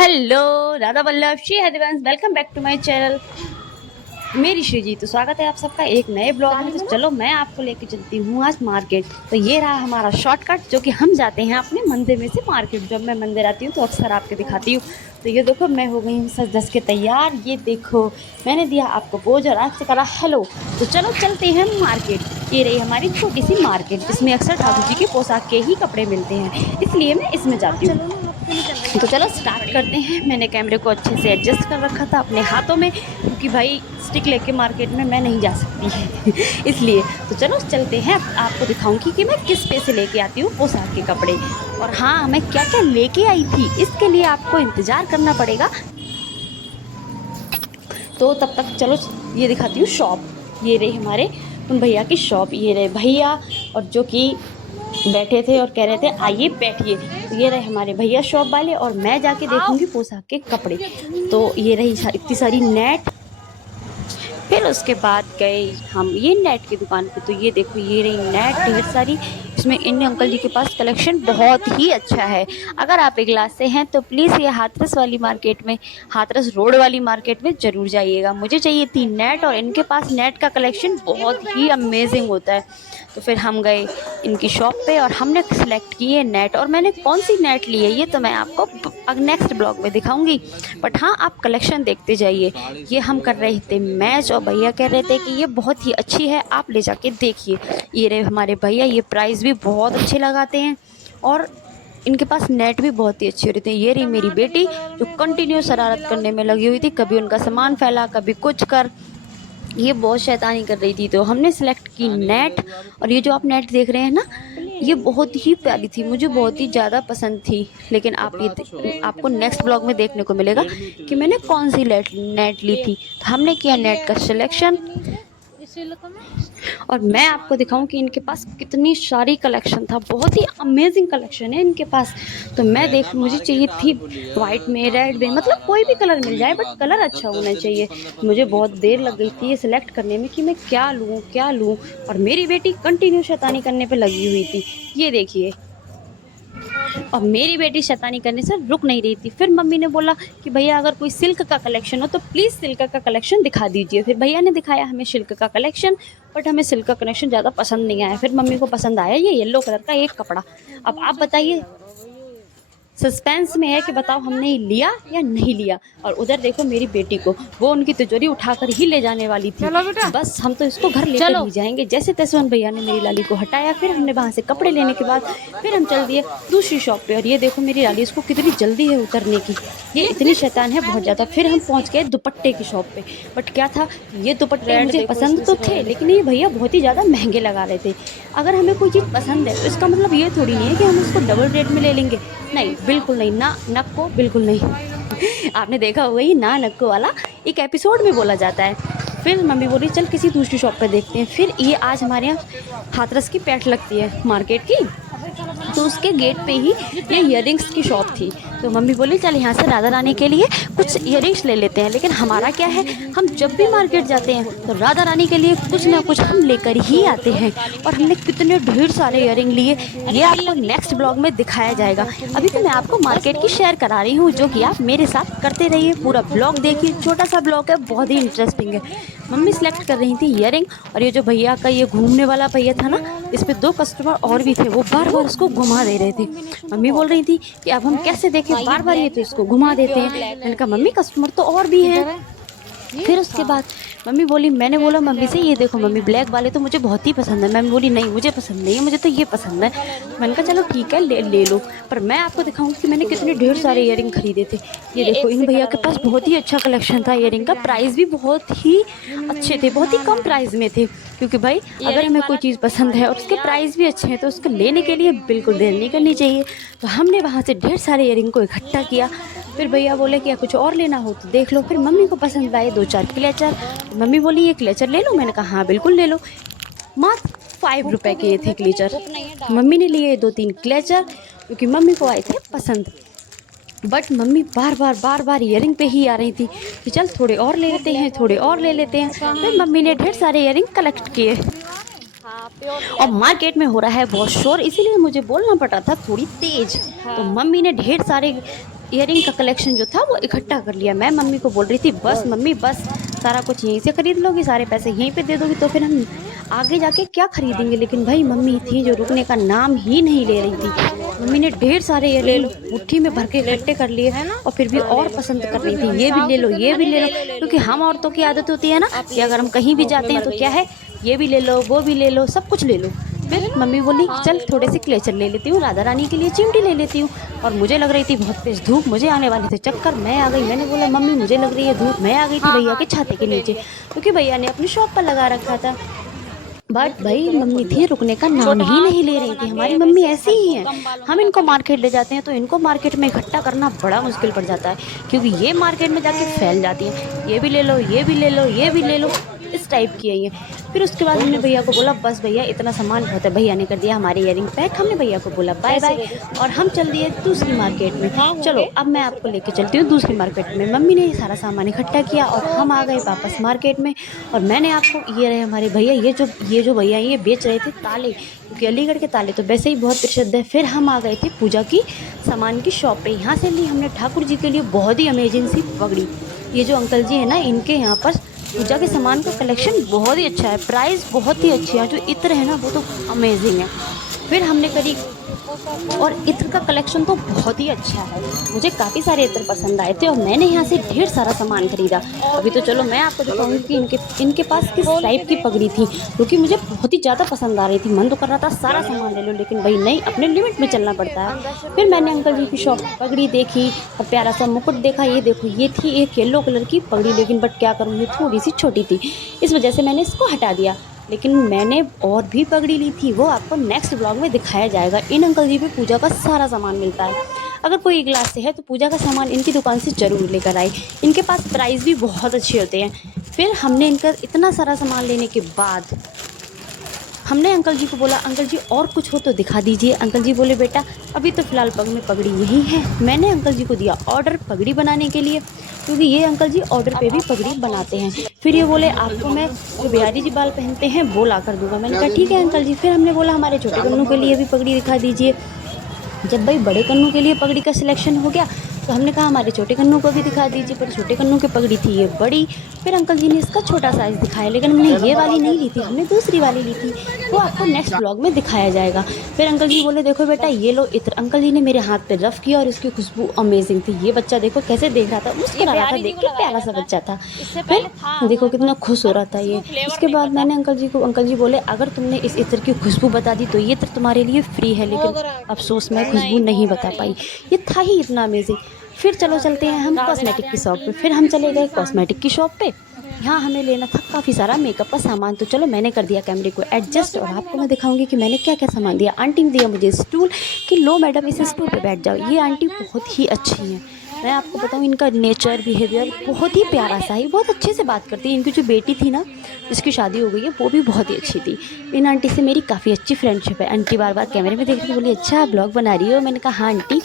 Hello Radha Vallabh Shri Harivansh, welcome back to my channel. मेरी श्री जी, तो स्वागत है आप सबका एक नए ब्लॉग में। तो चलो मैं आपको लेके चलती हूँ आज मार्केट। तो ये रहा हमारा शॉर्टकट, जो कि हम जाते हैं अपने मंदिर में से मार्केट। जब मैं मंदिर आती हूँ तो अक्सर आपके दिखाती हूँ। तो ये देखो मैं हो गई हूँ सज धज के तैयार। ये देखो मैंने दिया आपको पोज और आज से करा हेलो। तो चलो चलते हैं मार्केट। ये रही हमारी छोटी सी मार्केट, जिसमें अक्सर ठाकुर जी के पोशाक के ही कपड़े मिलते हैं, इसलिए मैं इसमें जाती हूँ। तो चलो स्टार्ट करते हैं। मैंने कैमरे को अच्छे से एडजस्ट कर रखा था अपने हाथों में, क्योंकि भाई स्टिक लेके मार्केट में मैं नहीं जा सकती इसलिए। तो चलो चलते हैं, आपको दिखाऊंगी कि मैं किस पे से लेके आती हूँ पोशाक के कपड़े, और हाँ मैं क्या क्या लेके आई थी इसके लिए आपको इंतज़ार करना पड़ेगा। तो तब तक चलो ये दिखाती हूँ शॉप। ये रही हमारे उन भैया की शॉप। ये रहे भैया, और जो कि बैठे थे और कह रहे थे आइए बैठिए। तो ये रहे हमारे भैया शॉप वाले, और मैं जाके देखूंगी पोशाक के कपड़े। तो ये रही इतनी सारी नेट। फिर उसके बाद गए हम ये नेट की दुकान पे। तो ये देखो ये रही नेट ढेर सारी। इसमें इन अंकल जी के पास कलेक्शन बहुत ही अच्छा है। अगर आप एक क्लास से हैं तो प्लीज़ ये हाथरस वाली मार्केट में, हाथरस रोड वाली मार्केट में ज़रूर जाइएगा। मुझे चाहिए थी नेट, और इनके पास नेट का कलेक्शन बहुत ही अमेजिंग होता है। तो फिर हम गए इनकी शॉप पे और हमने सेलेक्ट की है नेट। और मैंने कौन सी नेट ली है ये तो मैं आपको नेक्स्ट ब्लॉग में दिखाऊंगी, बट हाँ आप कलेक्शन देखते जाइए। ये हम कर रहे थे मैच, और भैया कह रहे थे कि ये बहुत ही अच्छी है, आप ले जाके देखिए। ये रहे हमारे भैया, ये प्राइस भी बहुत अच्छे लगाते हैं, और इनके पास नेट भी बहुत ही अच्छे रहते हैं। ये रही मेरी बेटी, जो कंटिन्यू शरारत करने में लगी हुई थी, कभी उनका सामान फैला कभी कुछ कर, ये बहुत शैतानी कर रही थी। तो हमने सेलेक्ट की नेट, और ये जो आप नेट देख रहे हैं ना, ये बहुत ही प्यारी थी, मुझे बहुत ही ज़्यादा पसंद थी। लेकिन आपको नेक्स्ट ब्लॉग में देखने को मिलेगा कि मैंने कौन सी नेट ली थी। तो हमने किया नेट का सिलेक्शन, और मैं आपको दिखाऊं कि इनके पास कितनी सारी कलेक्शन था। बहुत ही अमेजिंग कलेक्शन है इनके पास। तो मैं मुझे चाहिए थी वाइट में, रेड में, मतलब कोई भी कलर मिल जाए, बट कलर अच्छा होना चाहिए। मुझे बहुत देर लग गई थी ये सिलेक्ट करने में कि मैं क्या लूँ क्या लूँ, और मेरी बेटी कंटिन्यू शैतानी करने पर लगी हुई थी। ये देखिए, और मेरी बेटी शैतानी करने से रुक नहीं रही थी। फिर मम्मी ने बोला कि भैया अगर कोई सिल्क का कलेक्शन हो तो प्लीज़ सिल्क का कलेक्शन दिखा दीजिए। फिर भैया ने दिखाया हमें सिल्क का कलेक्शन, बट हमें सिल्क का कलेक्शन ज़्यादा पसंद नहीं आया। फिर मम्मी को पसंद आया ये येलो कलर का एक कपड़ा। अब आप बताइए, सस्पेंस में है कि बताओ हमने लिया या नहीं लिया। और उधर देखो मेरी बेटी को, वो उनकी तिजोरी उठाकर ही ले जाने वाली थी। बस हम तो इसको घर लेकर ही जाएंगे। जैसे तैसे उन भैया ने मेरी लाली को हटाया। फिर हमने वहाँ से कपड़े लेने के बाद फिर हम चल दिए दूसरी शॉप पे। और ये देखो मेरी लाली, इसको कितनी जल्दी है उतरने की, ये इतनी शैतान है बहुत ज़्यादा। फिर हम पहुँच गए दुपट्टे की शॉप पे। बट क्या था, ये दुपट्टे मुझे पसंद तो थे, लेकिन ये भैया बहुत ही ज़्यादा महंगे लगा रहे थे। अगर हमें कोई चीज़ पसंद है तो इसका मतलब ये थोड़ी नहीं है कि हम उसको डबल रेट में ले लेंगे। नहीं, बिल्कुल नहीं, ना नक्को बिल्कुल नहीं आपने देखा होगा ही ना नक्को वाला एक एपिसोड में बोला जाता है। फिर मम्मी बोली चल किसी दूसरी शॉप पर देखते हैं। फिर ये आज हमारे यहाँ हाथरस की पैठ लगती है मार्केट की, तो उसके गेट पे ही ये इयररिंग्स की शॉप थी। तो मम्मी बोली चल यहाँ से राधा रानी के लिए कुछ इयररिंग्स ले लेते हैं। लेकिन हमारा क्या है, हम जब भी मार्केट जाते हैं तो राधा रानी के लिए कुछ ना कुछ हम लेकर ही आते हैं। और हमने कितने ढेर सारे इयररिंग लिए, ये आपको नेक्स्ट ब्लॉग में दिखाया जाएगा। अभी तो मैं आपको मार्केट की शेयर करा रही हूँ, जो कि आप मेरे साथ करते रहिए। पूरा ब्लॉग देखिए, छोटा सा ब्लॉग है, बहुत ही इंटरेस्टिंग है। मम्मी सेलेक्ट कर रही थी इयररिंग, और ये जो भैया का ये घूमने वाला भैया था ना, इस पर 2 कस्टमर और भी थे, वो बार बार उसको घुमा दे रहे थे। मम्मी बोल रही थी कि अब हम कैसे देखें, बार बार ये तो इसको घुमा देते हैं। मैंने कहा मम्मी कस्टमर तो और भी हैं। फिर उसके बाद मम्मी बोली, मैंने बोला मम्मी से ये देखो मम्मी ब्लैक वाले तो मुझे बहुत ही पसंद है। मम्मी बोली नहीं मुझे पसंद नहीं है, मुझे तो ये पसंद है। मैंने कहा चलो ठीक है ले लो। पर मैं आपको दिखाऊंगी कि मैंने कितने ढेर सारे इयररिंग खरीदे थे। ये देखो इन भैया के पास बहुत ही अच्छा कलेक्शन था इयररिंग का, प्राइस भी बहुत ही अच्छे थे, बहुत ही कम प्राइस में थे। क्योंकि भाई अगर हमें कोई चीज़ पसंद है और उसके प्राइस भी अच्छे हैं तो उसको लेने के लिए बिल्कुल देर नहीं करनी चाहिए। तो हमने वहाँ से ढेर सारे इयररिंग को इकट्ठा किया। फिर भैया बोले कि कुछ और लेना हो तो देख लो। फिर मम्मी को पसंद आए 2-4 क्लेचर। मम्मी बोली ये क्लेचर ले लो। मैंने कहा हाँ बिल्कुल ले लो। मात्र 5 रुपए के ये थे क्लेचर। मम्मी ने लिए 2-3 क्लेचर, क्योंकि मम्मी को आए थे पसंद। But mummy bar bar earring पे ही आ रही थी कि चल थोड़े और ले लेते हैं, थोड़े और ले लेते हैं। फिर मम्मी ने ढेर सारे इयररिंग कलेक्ट किए। और मार्केट में हो रहा है बहुत शोर, इसीलिए मुझे बोलना पड़ रहा था थोड़ी तेज। तो मम्मी ने ढेर सारे ईयरिंग का कलेक्शन जो था वो इकट्ठा कर लिया। मैं मम्मी को बोल रही थी बस मम्मी बस, सारा कुछ यहीं से खरीद लोगी, सारे पैसे यहीं पे दे दोगी तो फिर हम आगे जाके क्या खरीदेंगे। लेकिन भाई मम्मी थी जो रुकने का नाम ही नहीं ले रही थी। मम्मी ने ढेर सारे ईयरिंग मुट्ठी में भर के इकट्ठे कर लिए और फिर भी और पसंद कर रही थी, ये भी ले लो ये भी ले लो। क्योंकि हम औरतों की आदत होती है ना कि अगर हम कहीं भी जाते हैं तो क्या है, ये भी ले लो वो भी ले लो, सब कुछ ले लो। फिर मम्मी बोली चल थोड़े से क्लेचर ले लेती हूँ, राधा रानी के लिए चिमटी ले लेती हूँ। और मुझे लग रही थी बहुत तेज धूप, मुझे आने वाले थे चक्कर, मैं आ गई। मैंने बोला मम्मी मुझे लग रही है धूप, मैं आ गई थी भैया के छाते के नीचे, क्योंकि भैया ने अपनी शॉप पर लगा रखा था। बट भाई मम्मी थी रुकने का नाम ही नहीं ले रही थी। हमारी मम्मी ऐसी ही है, हम इनको मार्केट ले जाते हैं तो इनको मार्केट में इकट्ठा करना बड़ा मुश्किल पड़ जाता है, क्योंकि ये मार्केट में जाके फैल जाती है, ये भी ले लो ये भी ले लो ये भी ले लो, इस टाइप की है ये। फिर उसके बाद हमने भैया को बोला बस भैया इतना सामान बहुत है। भैया ने कर दिया हमारे ईयरिंग पैक, हमने भैया को बोला बाय बाय और हम चल दिए दूसरी मार्केट में। चलो अब मैं आपको लेके चलती हूँ दूसरी मार्केट में। मम्मी ने सारा सामान इकट्ठा किया और हम आ गए वापस मार्केट में। और मैंने आपको, ये रहे हमारे भैया, ये जो भैया ये बेच रहे थे ताले, क्योंकि अलीगढ़ के ताले तो वैसे ही बहुत प्रसिद्ध है। फिर हम आ गए थे पूजा की सामान की शॉप पे। यहाँ से ली हमने ठाकुर जी के लिए बहुत ही अमेजिंग सी पगड़ी। ये जो अंकल जी है ना, इनके यहाँ पर पूजा के सामान का कलेक्शन बहुत ही अच्छा है, प्राइस बहुत ही अच्छी है, जो इत्र है ना वो तो अमेजिंग है। फिर हमने करी, और इत्र का कलेक्शन तो बहुत ही अच्छा है, मुझे काफ़ी सारे इत्र पसंद आए थे और मैंने यहाँ से ढेर सारा सामान खरीदा। अभी तो चलो मैं आपको दिखाऊंगी कि इनके पास किस टाइप की पगड़ी थी, क्योंकि मुझे बहुत ही ज़्यादा पसंद आ रही थी। मन तो कर रहा था सारा सामान ले लो, लेकिन भाई नहीं, अपने लिमिट में चलना पड़ता है। फिर मैंने अंकल जी की शॉप पगड़ी देखी और प्यारा सा मुकुट देखा। ये देखो ये थी एक येलो कलर की पगड़ी, लेकिन बट क्या करूँ ये थोड़ी सी छोटी थी, इस वजह से मैंने इसको हटा दिया। लेकिन मैंने और भी पगड़ी ली थी, वो आपको नेक्स्ट ब्लॉग में दिखाया जाएगा। इन अंकल जी पे पूजा का सारा सामान मिलता है। अगर कोई क्लास से है तो पूजा का सामान इनकी दुकान से ज़रूर लेकर आए, इनके पास प्राइस भी बहुत अच्छे होते हैं। फिर हमने इनका इतना सारा सामान लेने के बाद हमने अंकल जी को बोला अंकल जी और कुछ हो तो दिखा दीजिए। अंकल जी बोले बेटा अभी तो फ़िलहाल पग में पगड़ी यही है। मैंने अंकल जी को दिया ऑर्डर पगड़ी बनाने के लिए, क्योंकि ये अंकल जी ऑर्डर पे भी पगड़ी बनाते हैं। फिर ये बोले आपको मैं जो बिहारी जी बाल पहनते हैं वो ला कर दूंगा। मैंने कहा ठीक है अंकल जी। फिर हमने बोला हमारे छोटे कन्नू के लिए भी पगड़ी दिखा दीजिए। जब भाई बड़े कन्नू के लिए पगड़ी का सिलेक्शन हो गया तो हमने कहा हमारे छोटे कन्नू को भी दिखा दीजिए। पर छोटे कन्नू की पगड़ी थी ये बड़ी। फिर अंकल जी ने इसका छोटा साइज़ दिखाया, लेकिन हमने ये वाली नहीं ली थी, हमने दूसरी वाली ली थी, वो आपको नेक्स्ट ब्लॉग में दिखाया जाएगा। फिर अंकल जी बोले देखो बेटा ये लो इत्र। अंकल जी ने मेरे हाथ पे रफ़ किया और इसकी खुशबू अमेजिंग थी। ये बच्चा देखो कैसे देख रहा था, मुस्कुरा रहा था, देख के प्यारा सा बच्चा था। फिर देखो कितना खुश हो रहा था ये। उसके बाद मैंने अंकल जी बोले अगर तुमने इस इत्र की खुशबू बता दी तो ये इत्र तुम्हारे लिए फ्री है। लेकिन अफसोस मैं खुशबू नहीं बता पाई, ये था ही इतना अमेजिंग। फिर चलो चलते हैं हम कॉस्मेटिक की शॉप पे। फिर हम चले गए कॉस्मेटिक की शॉप पे। यहाँ हमें लेना था काफ़ी सारा मेकअप का सामान, तो चलो मैंने कर दिया कैमरे को एडजस्ट और आपको मैं दिखाऊंगी कि मैंने क्या क्या सामान दिया। आंटी ने दिया मुझे स्टूल कि लो मैडम इस स्टूल पे बैठ जाओ। ये आंटी बहुत ही अच्छी हैं, मैं आपको बताऊँ इनका नेचर बिहेवियर बहुत ही प्यारा सा है, बहुत अच्छे से बात करती है। इनकी जो बेटी थी ना जिसकी शादी हो गई है वो भी बहुत ही अच्छी थी। इन आंटी से मेरी काफ़ी अच्छी फ्रेंडशिप है। आंटी बार बार कैमरे में देख रही बोली अच्छा ब्लॉग बना रही हो। मैंने कहा हाँ आंटी।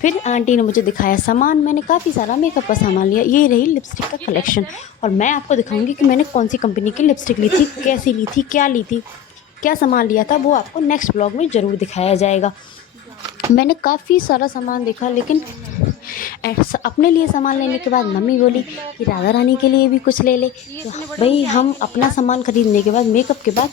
फिर आंटी ने मुझे दिखाया सामान, मैंने काफ़ी सारा मेकअप का सामान लिया। ये रही लिपस्टिक का कलेक्शन और मैं आपको दिखाऊंगी कि मैंने कौन सी कंपनी की लिपस्टिक ली थी, कैसी ली थी, क्या ली थी, क्या सामान लिया था, वो आपको नेक्स्ट ब्लॉग में ज़रूर दिखाया जाएगा। मैंने काफ़ी सारा सामान देखा, लेकिन अपने लिए सामान लेने के बाद मम्मी बोली कि राधा रानी के लिए भी कुछ ले ले। तो भाई हम अपना सामान खरीदने के बाद मेकअप के बाद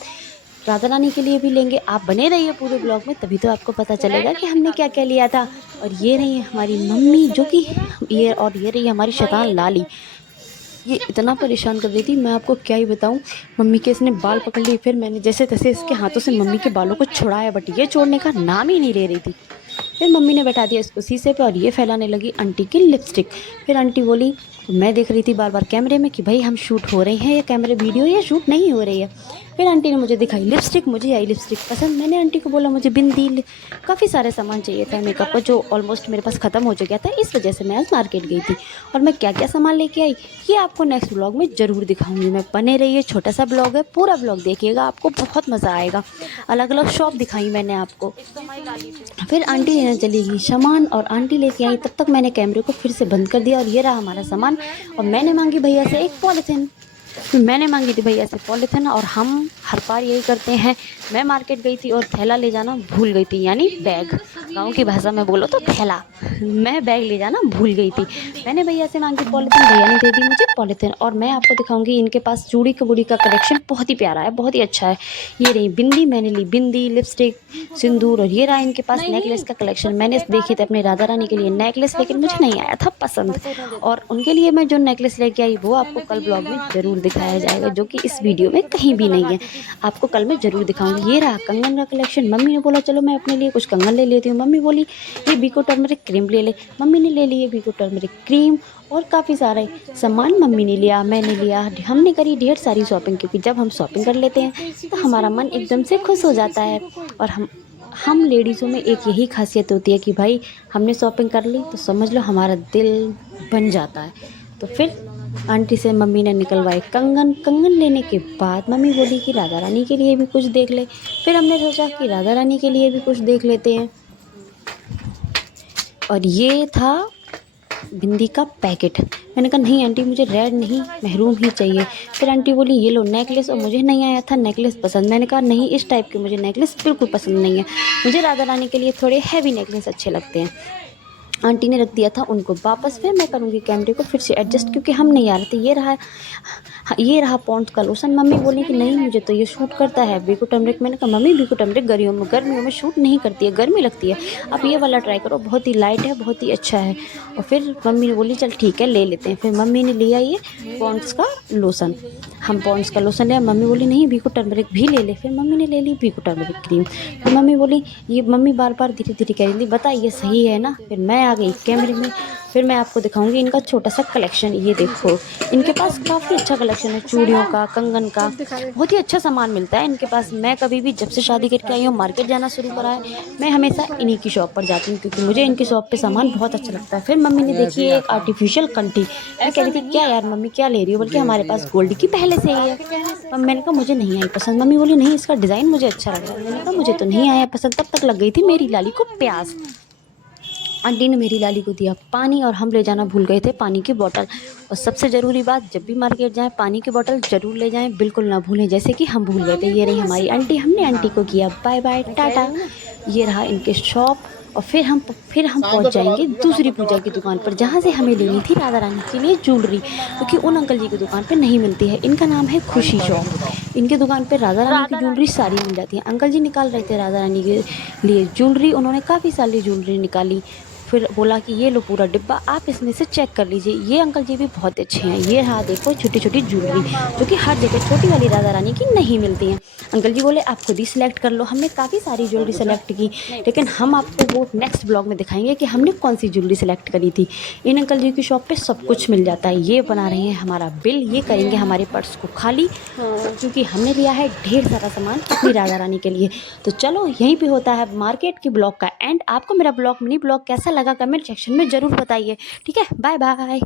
राधा रानी के लिए भी लेंगे। आप बने रहिए पूरे ब्लॉग में, तभी तो आपको पता चलेगा कि हमने क्या क्या लिया था। और ये रही हमारी मम्मी जो कि ये रही हमारी शैतान लाली। ये इतना परेशान कर रही थी मैं आपको क्या ही बताऊं। मम्मी के इसने बाल पकड़ लिए, फिर मैंने जैसे तैसे इसके हाथों से मम्मी के बालों को छुड़ाया, बट ये छोड़ने का नाम ही नहीं ले रही थी। फिर मम्मी ने बैठा दिया इसको शीशे पे और ये फैलाने लगी आंटी की लिपस्टिक। फिर आंटी बोली, मैं देख रही थी बार बार कैमरे में कि भाई हम शूट हो रहे हैं या कैमरे वीडियो या शूट नहीं हो रही है। फिर आंटी ने मुझे दिखाई लिपस्टिक, मुझे आई लिपस्टिक पसंद। मैंने आंटी को बोला मुझे बिंदी, काफ़ी सारे सामान चाहिए था मेकअप का जो ऑलमोस्ट मेरे पास ख़त्म हो चुका था, इस वजह से मैं आज मार्केट गई थी। और मैं क्या क्या सामान लेके आई ये आपको नेक्स्ट ब्लॉग में ज़रूर दिखाऊंगी मैं। बने रहिए, छोटा सा ब्लॉग है, पूरा ब्लॉग देखिएगा, आपको बहुत मज़ा आएगा। अलग अलग शॉप दिखाई मैंने आपको। फिर आंटी लेने चली गई सामान और आंटी लेके आई, तब तक मैंने कैमरे को फिर से बंद कर दिया और ये रहा हमारा सामान। और मैंने मांगी भैया से एक पॉलीथिन, मैंने मांगी थी भैया से पॉलीथिन। और हम हर बार यही करते हैं, मैं मार्केट गई थी और थैला ले जाना भूल गई थी, यानी बैग। गाँव की भाषा में बोलो तो थैला। मैं बैग ले जाना भूल गई थी। मैंने भैया से मांगी पॉलीथीन, भैया ने दे दी मुझे पॉलीथीन। और मैं आपको दिखाऊंगी इनके पास चूड़ी कबूड़ी का कलेक्शन बहुत ही प्यारा है, बहुत ही अच्छा है। ये रही बिंदी, मैंने ली बिंदी, लिपस्टिक, सिंदूर। और ये रहा इनके पास नेकलेस का कलेक्शन। मैंने देखे थे अपने राधा रानी के लिए नेकलेस, लेकिन मुझे नहीं आया था पसंद। और उनके लिए मैं जो नेकलेस लेके आई वो आपको कल ब्लॉग में ज़रूर दिखाया जाएगा, जो कि इस वीडियो में कहीं भी नहीं है। आपको कल मैं ज़रूर दिखाऊंगी। ये रहा कंगन का कलेक्शन। मम्मी ने बोला चलो मैं अपने लिए कुछ कंगन ले लेती हूँ। मम्मी बोली ये बीको टर्मरिक क्रीम ले ले। मम्मी ने ले ली ये बीको टर्मरिक क्रीम। और काफ़ी सारे सामान मम्मी ने लिया, मैंने लिया। हमने करी ढेर सारी शॉपिंग, क्योंकि जब हम शॉपिंग कर लेते हैं तो हमारा मन एकदम से खुश हो जाता है। और हम लेडीज़ों में एक यही खासियत होती है कि भाई हमने शॉपिंग कर ली तो समझ लो हमारा दिल बन जाता है। तो फिर आंटी से मम्मी ने निकलवाए कंगन। कंगन लेने के बाद मम्मी बोली कि राधा रानी के लिए भी कुछ देख ले। फिर हमने सोचा कि राधा रानी के लिए भी कुछ देख लेते हैं। और ये था बिंदी का पैकेट। मैंने कहा नहीं आंटी मुझे रेड नहीं महरूम ही चाहिए। फिर आंटी बोली ये लो नेकलेस। और मुझे नहीं आया था नेकलेस पसंद। मैंने कहा नहीं इस टाइप के मुझे नेकलेस बिल्कुल पसंद नहीं है, मुझे राधा रानी के लिए थोड़े हैवी नेकलेस अच्छे लगते हैं। आंटी ने रख दिया था उनको वापस। फिर मैं करूँगी कैमरे को फिर से एडजस्ट, क्योंकि हम नहीं आ रहे थे। ये रहा पॉन्ड्स का लोशन। मम्मी बोली कि नहीं मुझे तो ये शूट करता है बीको टर्मरिक। मैंने कहा मम्मी बीको टर्मरिक गर्मियों में शूट नहीं करती है, गर्मी लगती है, आप ये वाला ट्राई करो, बहुत ही लाइट है, बहुत ही अच्छा है। और फिर मम्मी ने बोली चल ठीक है ले लेते हैं। फिर मम्मी ने लिया ये पॉन्ड्स का लोशन। हम पॉन्ड्स का लोशन लिया। मम्मी बोली नहीं बीको टर्मरिक भी ले ले। फिर मम्मी ने ले ली बीको टर्मरिक क्रीम। फिर मम्मी बोली ये मम्मी बार बार धीरे धीरे कह रही थी बता ये सही है ना। फिर मैं आ गई कैमरे में। फिर मैं आपको दिखाऊंगी इनका छोटा सा कलेक्शन। ये देखो इनके पास काफ़ी अच्छा कलेक्शन है, चूड़ियों का, कंगन का, बहुत ही अच्छा सामान मिलता है इनके पास। मैं कभी भी जब से शादी करके आई हूँ मार्केट जाना शुरू करा है, मैं हमेशा इन्हीं की शॉप पर जाती हूँ, क्योंकि मुझे इनकी शॉप पे सामान बहुत अच्छा लगता है। फिर मम्मी ने देखी एक आर्टिफिशियल कंठी। मैं कह रही थी क्या यार मम्मी क्या ले रही हो, बल्कि हमारे पास गोल्ड की पहले से ही है। मैंने कहा मुझे नहीं आई पसंद। मम्मी बोली नहीं इसका डिज़ाइन मुझे अच्छा लग रहा है। मैंने कहा मुझे तो नहीं आया पसंद। तब तक लग गई थी मेरी लाली को प्यास। आंटी ने मेरी लाली को दिया पानी, और हम ले जाना भूल गए थे पानी की बोतल। और सबसे ज़रूरी बात, जब भी मार्केट जाएं पानी की बोतल ज़रूर ले जाएं, बिल्कुल ना भूलें, जैसे कि हम भूल गए थे। ये रही हमारी आंटी। हमने आंटी को किया बाय बाय टाटा। ये रहा इनके शॉप। और फिर हम पहुंच जाएंगे दूसरी पूजा की दुकान पर, जहां से हमें लेनी थी राधा रानी के लिए ज्वेलरी, क्योंकि उन अंकल जी की दुकान पर नहीं मिलती है। इनका नाम है खुशी शॉप। इनकी दुकान पर राधा रानी की ज्वेलरी सारी मिल जाती है। अंकल जी निकाल रहे थे राधा रानी के लिए ज्वेलरी। उन्होंने काफ़ी सारी ज्वेलरी निकाली। फिर बोला कि ये लो पूरा डिब्बा, आप इसमें से चेक कर लीजिए। ये अंकल जी भी बहुत अच्छे हैं। ये रहा देखो छोटी छोटी ज्वेलरी, जो कि हर जगह छोटी वाली राधा रानी की नहीं मिलती हैं। अंकल जी बोले आप खुद ही सिलेक्ट कर लो। हमने काफ़ी सारी ज्वेलरी सेलेक्ट की, लेकिन हम आपको वो नेक्स्ट ब्लॉग में दिखाएंगे कि हमने कौन सी ज्वेलरी सेलेक्ट करी थी। इन अंकल जी की शॉप पे सब कुछ मिल जाता है। ये बना रहे हैं हमारा बिल, ये करेंगे हमारे पर्स को खाली, क्योंकि हमने लिया है ढेर सारा सामान अपनी राधा रानी के लिए। तो चलो यहीं पे होता है मार्केट की ब्लॉग का एंड। आपको मेरा ब्लॉग मिनी ब्लॉग कैसा लगा कमेंट सेक्शन में ज़रूर बताइए। ठीक है बाय बाय।